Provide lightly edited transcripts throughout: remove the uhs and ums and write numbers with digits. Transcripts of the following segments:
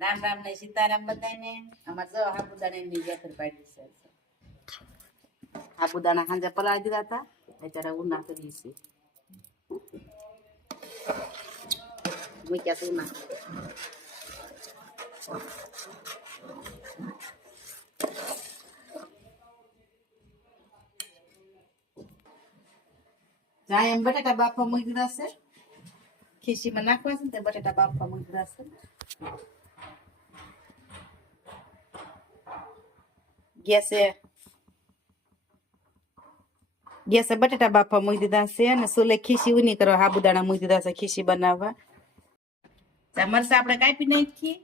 રામ રામ ને સીતારામ બધાને. આમાં જો સાબુદાણાની વેફર પાડી છે. સાબુદાણા સાંજે પલાળી દીધા હતા, અત્યારે ઉના કરી છે. મૂક્યા છે ઉના. જાય એમ બટાટા બાફવા મૂકી દીધા છે. ખીસીમાં નાખવા છે ને તે બટાટા બાફવા મૂકી દીધા છે. ગેસે બટાટા બાફવા મૂકી દીધા છે અને સુલે ખીસી ઉની કરવા સાબુદાણા મૂકી દીધા છે ખીસી બનાવવા. મરસા આપણે કાપી નાખીએ.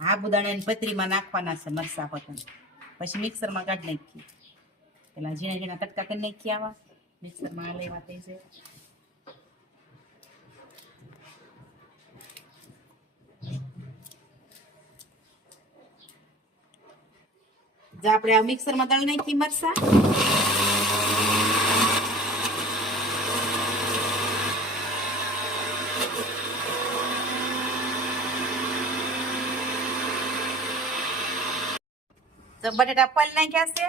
સાબુદાણાની પતરીમાં નાખવાના છે મરસા પોતાને, પછી મિક્સરમાં કાઢી નાખીએ. પેલા ઝીણા ઝીણા કટકા કરી નાખીએ. આવા મિક્સરમાં લેવા થઈ છે. આપણે આ મિક્સરમાં દળી નાખીએ મરસા. તો બટેટા પલ નાખ્યા છે,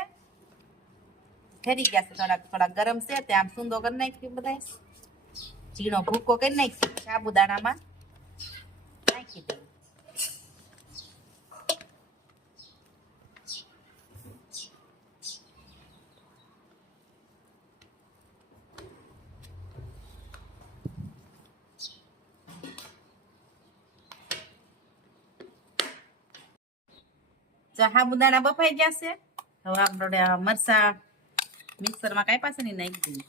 ઠરી ગયા છે, થોડા ગરમ છે. તે આમ સૂંદો કરી નાખ્યું, બધા ઝીણો ભૂકો કરી નાખી સાબુદાણામાં નાખી દઈએ. સાબુદાણા બફાઈ ગયા છે. હવે આપણે મરસા મિક્સરમાં કાંઈ પાસે નહીં નાખી દઈએ.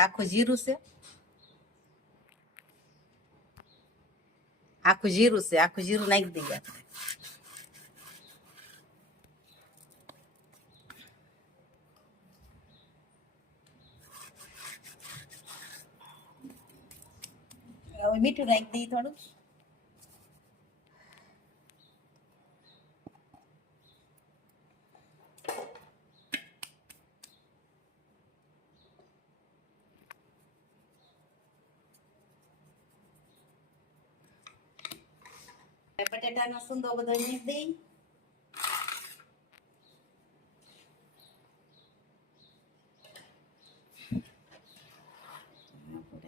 આખું જીરું છે, આખું જીરું નાખી દઈએ આપણે. હવે મીઠું નાખી દઈએ થોડું. બટેટાનો સૂંદો બધો નાખી દઈએ.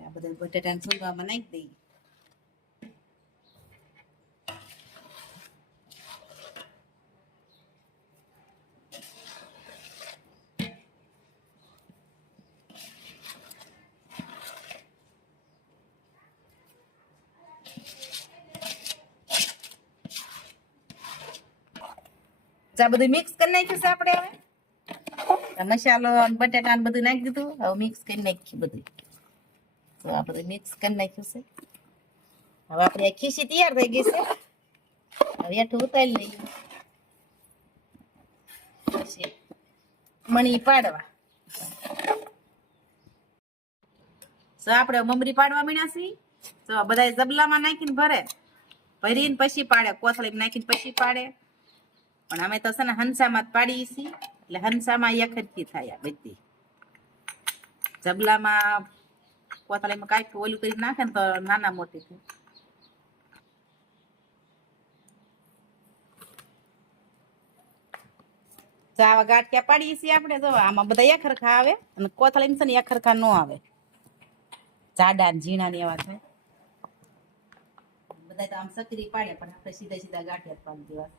આ બધા બટેટાનો સૂંદો આમાં નાખી દઈએ. આ બધું મિક્સ કરી નાખ્યું છે આપણે. હવે મસાલો બટેટા બધું નાખી દીધું. હવે મિક્સ કરી નાખ્યું બધું. તો આ બધું મિક્સ કરી નાખ્યું છે. હવે આપણે ખીસી તૈયાર થઈ ગઈ છે. હવે એઠું ઉતારી લઈએ. પછી મણી પાડવા. તો આપણે મમરી પાડવા મીણ્યા છીએ. તો બધા જબલામાં નાખીને ભરીને પછી પાડે. કોથળીમાં નાખીને પછી પાડે. પણ અમે તો છે ને હંસામાં જ પાડીએ છીએ, એટલે હંસામાં એકરખી થાય બધી. જબલામાં કોથળીમાં કાંઈ ઓલું કરી નાખે ને તો નાના મોટી થાય. તો આવા ગાંઠિયા પાડીએ છીએ આપણે. જો આમાં બધા એકરખા આવે અને કોથળીમાં છે ને એકરખા ન આવે. જાડા ને ઝીણા ને એવા થાય. બધા તો આમ સકરી પાડે, પણ આપણે સીધા સીધા ગાંઠિયા પાડી દેવા.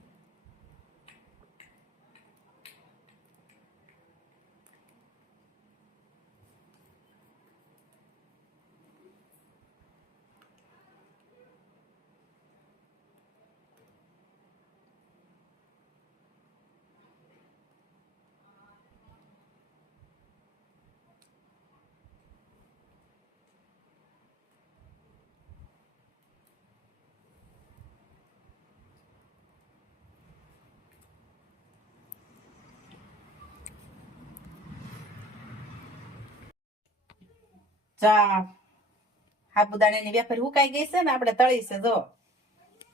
સાબુદાણાની વેફર ઉકાઈ ગઈ છે ને, આપણે તળી છે. જો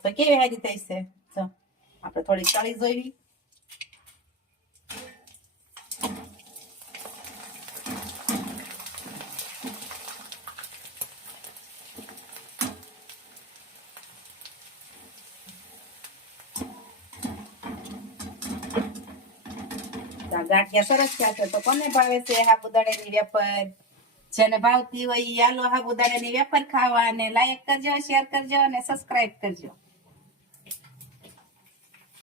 તો કેવી હારી થઈ છે. જો આપણે થોડી તળી જોઈવી. ગાંઠિયા સરસ થયા છે. તો કોને ભાવે છે સાબુદાણાની વેફર? જેને ભાવતી હોય ઈ હાલો સાબુદાણાની વેફર ખાવા, અને લાઈક કરજો, શેર કરજો અને સબસ્ક્રાઇબ કરજો.